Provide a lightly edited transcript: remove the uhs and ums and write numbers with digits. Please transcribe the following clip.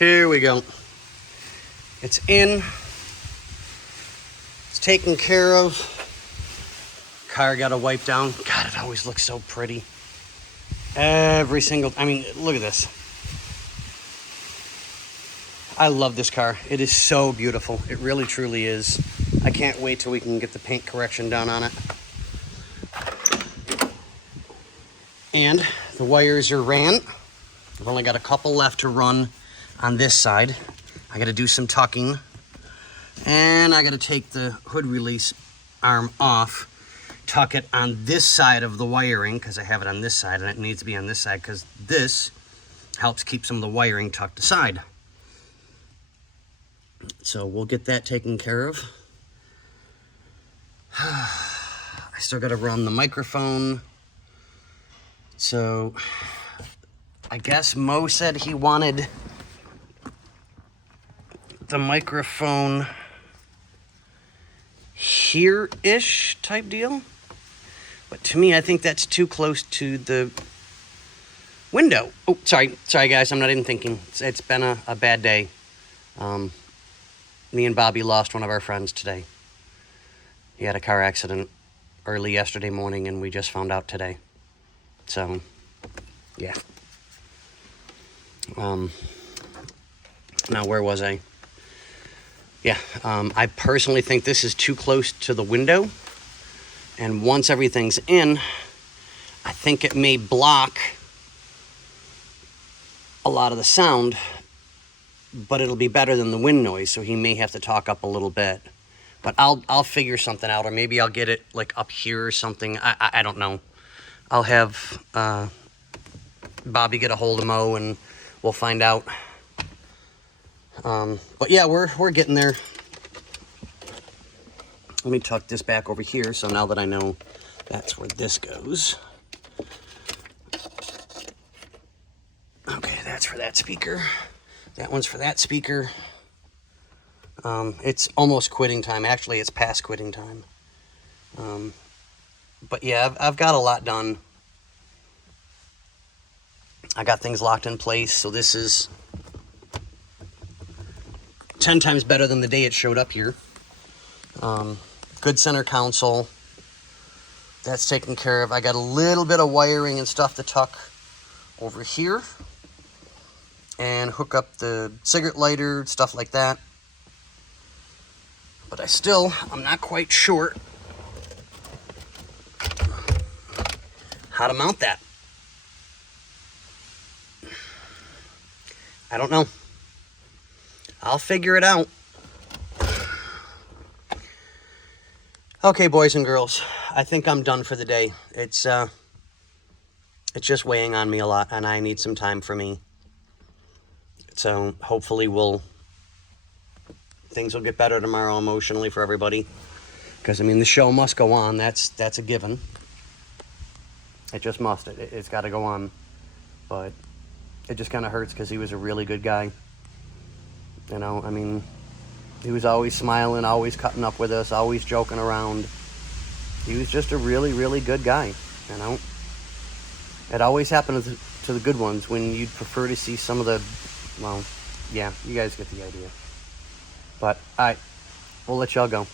Here we go. It's in. It's taken care of. Car got a wipe down. God, it always looks so pretty. Every single, I mean, look at this. I love this car. It is so beautiful. It really, truly is. I can't wait till we can get the paint correction done on it. And the wires are ran. I've only got a couple left to run on this side. I got to do some tucking. And I got to take the hood release arm off, tuck it on this side of the wiring, because I have it on this side, and it needs to be on this side because this helps keep some of the wiring tucked aside. So we'll get that taken care of. I still got to run the microphone. So I guess Mo said he wanted the microphone here-ish type deal. But to me, I think that's too close to the window. Oh, sorry guys, I'm not even thinking. It's been a bad day. Me and Bobby lost one of our friends today. He had a car accident early yesterday morning, and we just found out today. So, yeah. Now, where was I? Yeah, I personally think this is too close to the window. And once everything's in, I think it may block a lot of the sound, but it'll be better than the wind noise, so he may have to talk up a little bit. But I'll figure something out, or maybe I'll get it like up here or something. I don't know. I'll have Bobby get a hold of Mo, and we'll find out. But yeah, we're getting there. Let me tuck this back over here, so now that I know that's where this goes. Okay, that's for that speaker. That one's for that speaker. It's almost quitting time. Actually, it's past quitting time. But yeah, I've got a lot done. I got things locked in place, so this is 10 times better than the day it showed up here. Good center console. That's taken care of. I got a little bit of wiring and stuff to tuck over here. And hook up the cigarette lighter, stuff like that. But I'm not quite sure how to mount that. I don't know. I'll figure it out. Okay, boys and girls, I think I'm done for the day. It's just weighing on me a lot, and I need some time for me. So hopefully things will get better tomorrow emotionally for everybody. Because, I mean, the show must go on. That's a given. It just must. It's got to go on. But it just kind of hurts because he was a really good guy. You know, I mean, he was always smiling, always cutting up with us, always joking around. He was just a really, really good guy, you know. It always happened to the good ones when you'd prefer to see some of the, well, yeah, you guys get the idea. But, all right, we'll let y'all go.